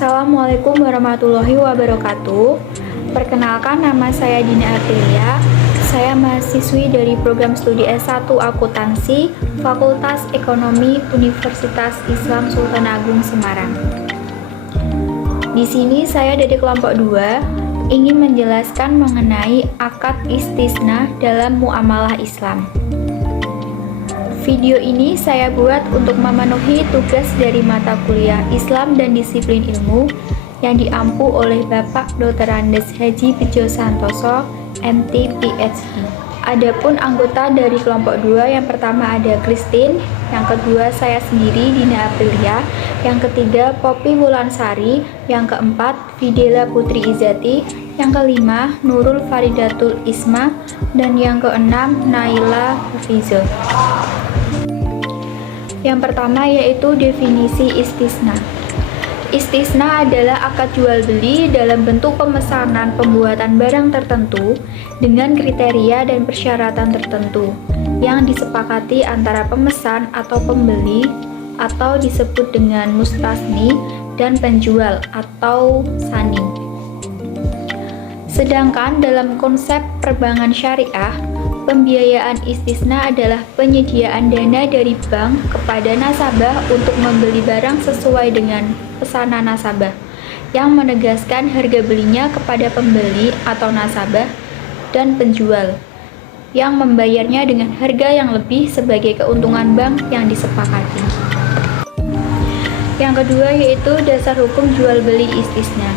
Assalamualaikum warahmatullahi wabarakatuh. Perkenalkan, nama saya Dina Aprilia. Saya mahasiswi dari program studi S1 Akuntansi, Fakultas Ekonomi Universitas Islam Sultan Agung Semarang. Di sini saya dari kelompok 2 ingin menjelaskan mengenai akad istisna dalam muamalah Islam. Video ini saya buat untuk memenuhi tugas dari mata kuliah Islam dan Disiplin Ilmu yang diampu oleh Bapak Dr. Andes Haji Bejo Santoso, MT PhD. Adapun anggota dari kelompok 2, yang pertama ada Christine, yang kedua saya sendiri Dina Aprilia, yang ketiga Poppy Wulansari, yang keempat Videla Putri Izati, yang kelima Nurul Faridatul Isma, dan yang keenam Naila Hafizo. Yang pertama yaitu definisi istisna. Istisna adalah akad jual beli dalam bentuk pemesanan pembuatan barang tertentu dengan kriteria dan persyaratan tertentu yang disepakati antara pemesan atau pembeli, atau disebut dengan mustasni, dan penjual atau sani. Sedangkan dalam konsep perbankan syariah, pembiayaan istisna adalah penyediaan dana dari bank kepada nasabah untuk membeli barang sesuai dengan pesanan nasabah, yang menegaskan harga belinya kepada pembeli atau nasabah, dan penjual yang membayarnya dengan harga yang lebih sebagai keuntungan bank yang disepakati. Yang kedua yaitu dasar hukum jual beli istisna.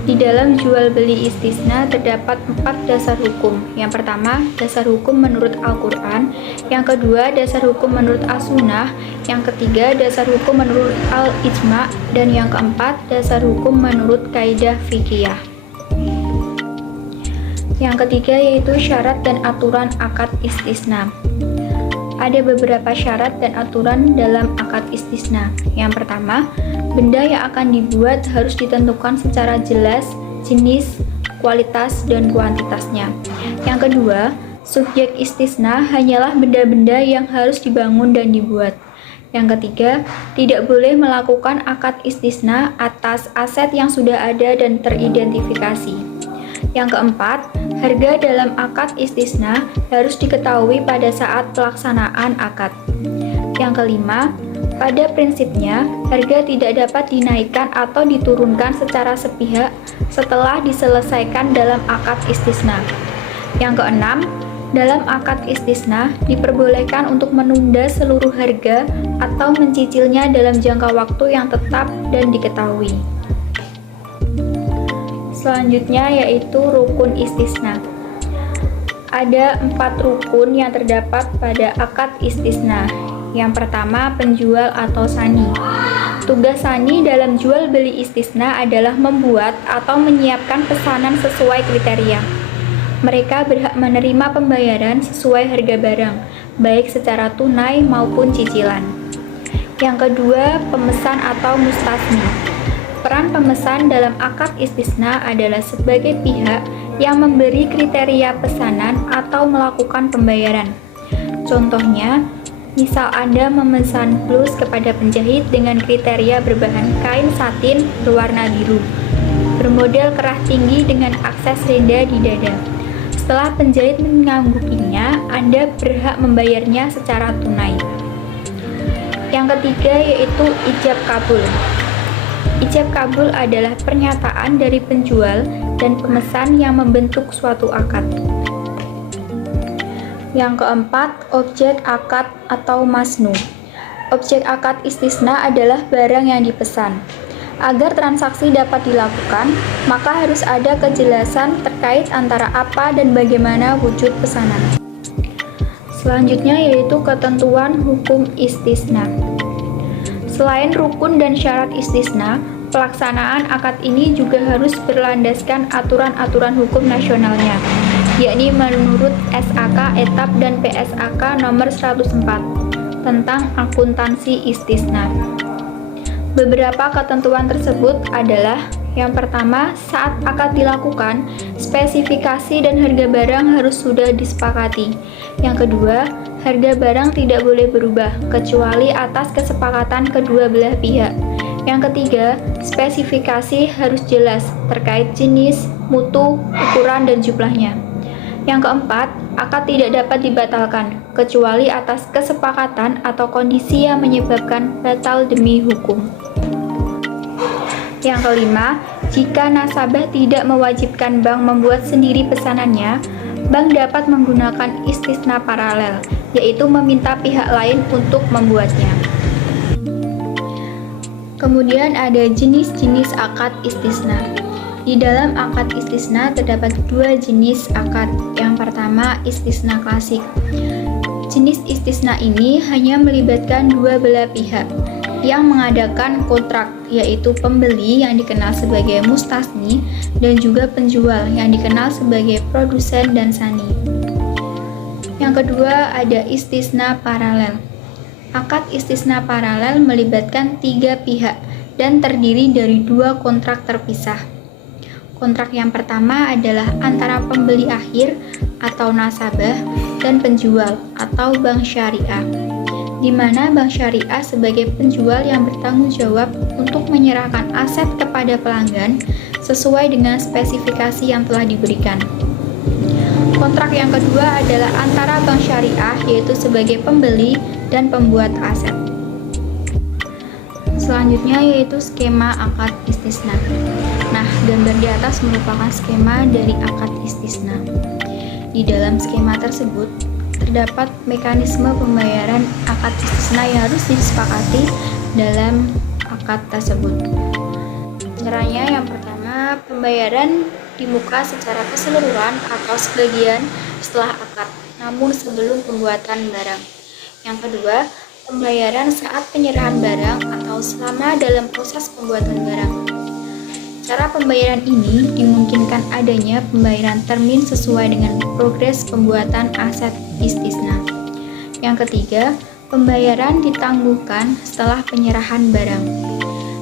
Di dalam jual beli istisna terdapat 4 dasar hukum. Yang pertama, dasar hukum menurut Al-Quran. Yang kedua, dasar hukum menurut As-Sunnah. Yang ketiga, dasar hukum menurut Al-Ijma'. Dan yang keempat, dasar hukum menurut kaidah fikih. Yang ketiga yaitu syarat dan aturan akad istisna. Ada beberapa syarat dan aturan dalam akad istisna. Yang pertama, benda yang akan dibuat harus ditentukan secara jelas jenis, kualitas, dan kuantitasnya. Yang kedua, subjek istisna hanyalah benda-benda yang harus dibangun dan dibuat. Yang ketiga, tidak boleh melakukan akad istisna atas aset yang sudah ada dan teridentifikasi. Yang keempat, harga dalam akad istisna harus diketahui pada saat pelaksanaan akad. Yang kelima, pada prinsipnya, harga tidak dapat dinaikkan atau diturunkan secara sepihak setelah diselesaikan dalam akad istisna. Yang keenam, dalam akad istisna diperbolehkan untuk menunda seluruh harga atau mencicilnya dalam jangka waktu yang tetap dan diketahui. Selanjutnya yaitu rukun istisna. Ada 4 rukun yang terdapat pada akad istisna. Yang pertama, penjual atau sani. Tugas sani dalam jual beli istisna adalah membuat atau menyiapkan pesanan sesuai kriteria. Mereka berhak menerima pembayaran sesuai harga barang, baik secara tunai maupun cicilan. Yang kedua, pemesan atau mustasni. Peran pemesan dalam akad istisna adalah sebagai pihak yang memberi kriteria pesanan atau melakukan pembayaran. Contohnya, misal Anda memesan blus kepada penjahit dengan kriteria berbahan kain satin berwarna biru, bermodel kerah tinggi dengan akses renda di dada. Setelah penjahit menganggupinya, Anda berhak membayarnya secara tunai. Yang ketiga yaitu ijab kabul. Ijab kabul adalah pernyataan dari penjual dan pemesan yang membentuk suatu akad. Yang keempat, objek akad atau masnu. Objek akad istisna adalah barang yang dipesan. Agar transaksi dapat dilakukan, maka harus ada kejelasan terkait antara apa dan bagaimana wujud pesanan. Selanjutnya yaitu ketentuan hukum istisna. Selain rukun dan syarat istisna, pelaksanaan akad ini juga harus berlandaskan aturan-aturan hukum nasionalnya, yakni menurut SAK Etap dan PSAK nomor 104 tentang akuntansi istisna. Beberapa ketentuan tersebut adalah: yang pertama, saat akad dilakukan, spesifikasi dan harga barang harus sudah disepakati. Yang kedua, harga barang tidak boleh berubah kecuali atas kesepakatan kedua belah pihak. Yang ketiga, spesifikasi harus jelas terkait jenis, mutu, ukuran, dan jumlahnya. Yang keempat, akad tidak dapat dibatalkan, kecuali atas kesepakatan atau kondisi yang menyebabkan batal demi hukum. Yang kelima, jika nasabah tidak mewajibkan bank membuat sendiri pesanannya, bank dapat menggunakan istisna paralel, yaitu meminta pihak lain untuk membuatnya. Kemudian ada jenis-jenis akad istisna. Di dalam akad istisna terdapat dua jenis akad. Yang pertama, istisna klasik. Jenis istisna ini hanya melibatkan dua belah pihak yang mengadakan kontrak, yaitu pembeli yang dikenal sebagai mustasni dan juga penjual yang dikenal sebagai produsen dan sani. Yang kedua ada istisna paralel. Akad istisna paralel melibatkan tiga pihak dan terdiri dari dua kontrak terpisah. Kontrak yang pertama adalah antara pembeli akhir atau nasabah dan penjual atau bank syariah, di mana bank syariah sebagai penjual yang bertanggung jawab untuk menyerahkan aset kepada pelanggan sesuai dengan spesifikasi yang telah diberikan. Kontrak yang kedua adalah antara bank syariah, yaitu sebagai pembeli dan pembuat aset. Selanjutnya yaitu skema akad istisna. Nah, gambar di atas merupakan skema dari akad istisna. Di dalam skema tersebut terdapat mekanisme pembayaran akad istisna yang harus disepakati dalam akad tersebut. Caranya yang pertama, pembayaran di muka secara keseluruhan atau sebagian setelah akad, namun sebelum pembuatan barang. Yang kedua, pembayaran saat penyerahan barang atau selama dalam proses pembuatan barang. Cara pembayaran ini dimungkinkan adanya pembayaran termin sesuai dengan progres pembuatan aset istisna. Yang ketiga, pembayaran ditangguhkan setelah penyerahan barang.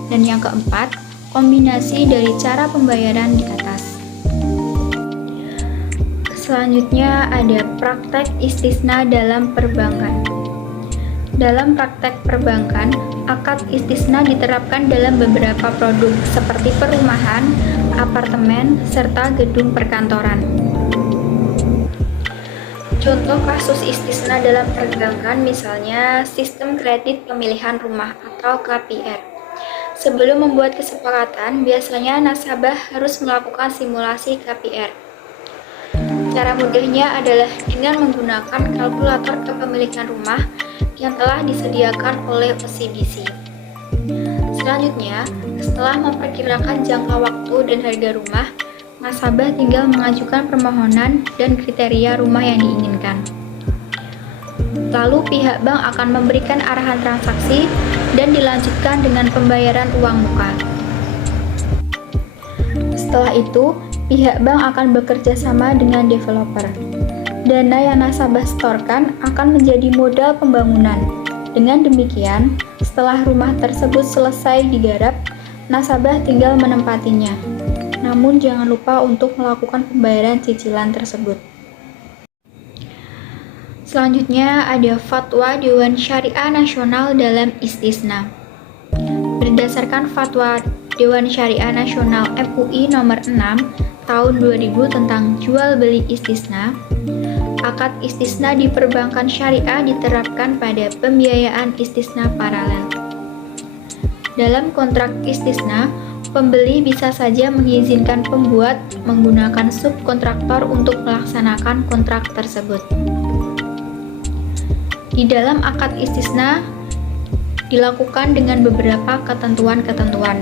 Dan yang keempat, kombinasi dari cara pembayaran di atas. Selanjutnya ada praktek istisna dalam perbankan. Dalam praktek perbankan, akad istisna diterapkan dalam beberapa produk seperti perumahan, apartemen, serta gedung perkantoran. Contoh kasus istisna dalam perbankan misalnya sistem kredit pemilihan rumah atau KPR. Sebelum membuat kesepakatan, biasanya nasabah harus melakukan simulasi KPR. Cara mudahnya adalah dengan menggunakan kalkulator kepemilikan rumah yang telah disediakan oleh OCBC. Selanjutnya, setelah memperkirakan jangka waktu dan harga rumah, nasabah tinggal mengajukan permohonan dan kriteria rumah yang diinginkan. Lalu pihak bank akan memberikan arahan transaksi dan dilanjutkan dengan pembayaran uang muka. Setelah itu, pihak bank akan bekerja sama dengan developer. Dana yang nasabah setorkan akan menjadi modal pembangunan. Dengan demikian, setelah rumah tersebut selesai digarap, nasabah tinggal menempatinya. Namun jangan lupa untuk melakukan pembayaran cicilan tersebut. Selanjutnya ada Fatwa Dewan Syariah Nasional dalam istisna. Berdasarkan Fatwa Dewan Syariah Nasional MUI nomor 6 tahun 2000 tentang jual beli istisna, akad istisna di perbankan syariah diterapkan pada pembiayaan istisna paralel. Dalam kontrak istisna, pembeli bisa saja mengizinkan pembuat menggunakan subkontraktor untuk melaksanakan kontrak tersebut. Di dalam akad istisna dilakukan dengan beberapa ketentuan-ketentuan.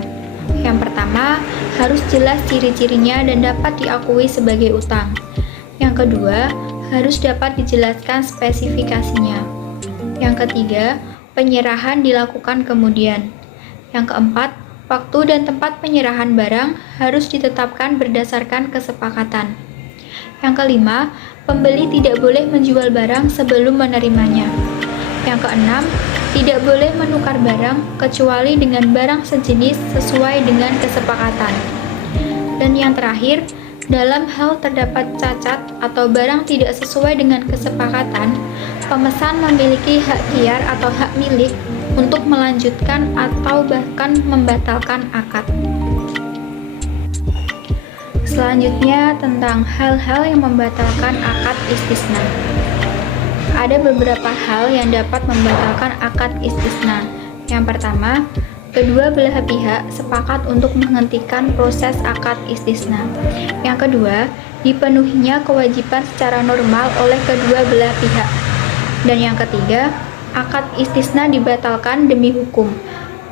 Yang pertama, harus jelas ciri-cirinya dan dapat diakui sebagai utang. Yang kedua, harus dapat dijelaskan spesifikasinya. Yang ketiga, penyerahan dilakukan kemudian. Yang keempat, waktu dan tempat penyerahan barang harus ditetapkan berdasarkan kesepakatan. Yang kelima, pembeli tidak boleh menjual barang sebelum menerimanya. Yang keenam, tidak boleh menukar barang kecuali dengan barang sejenis sesuai dengan kesepakatan. Dan yang terakhir, dalam hal terdapat cacat atau barang tidak sesuai dengan kesepakatan, pemesan memiliki hak khiar atau hak milik untuk melanjutkan atau bahkan membatalkan akad. Selanjutnya tentang hal-hal yang membatalkan akad istisna. Ada beberapa hal yang dapat membatalkan akad istisna. Yang pertama, kedua belah pihak sepakat untuk menghentikan proses akad istisna. Yang kedua, dipenuhinya kewajiban secara normal oleh kedua belah pihak. Dan yang ketiga, akad istisna dibatalkan demi hukum,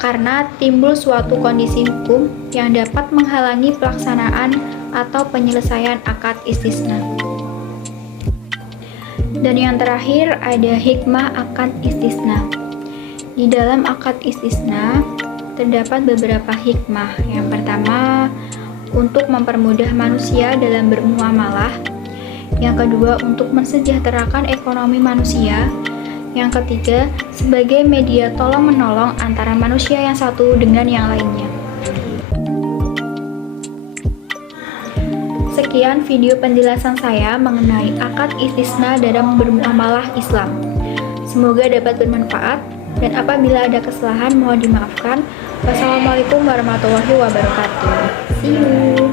karena timbul suatu kondisi hukum yang dapat menghalangi pelaksanaan atau penyelesaian akad istisna. Dan yang terakhir ada hikmah akad istisna. Di dalam akad istisna terdapat beberapa hikmah. Yang pertama, untuk mempermudah manusia dalam bermuamalah. Yang kedua, untuk mensejahterakan ekonomi manusia. Yang ketiga, sebagai media tolong-menolong antara manusia yang satu dengan yang lainnya. Sekian video penjelasan saya mengenai akad istisna dalam bermuamalah Islam. Semoga dapat bermanfaat, dan apabila ada kesalahan mohon dimaafkan. Wassalamualaikum warahmatullahi wabarakatuh. See you.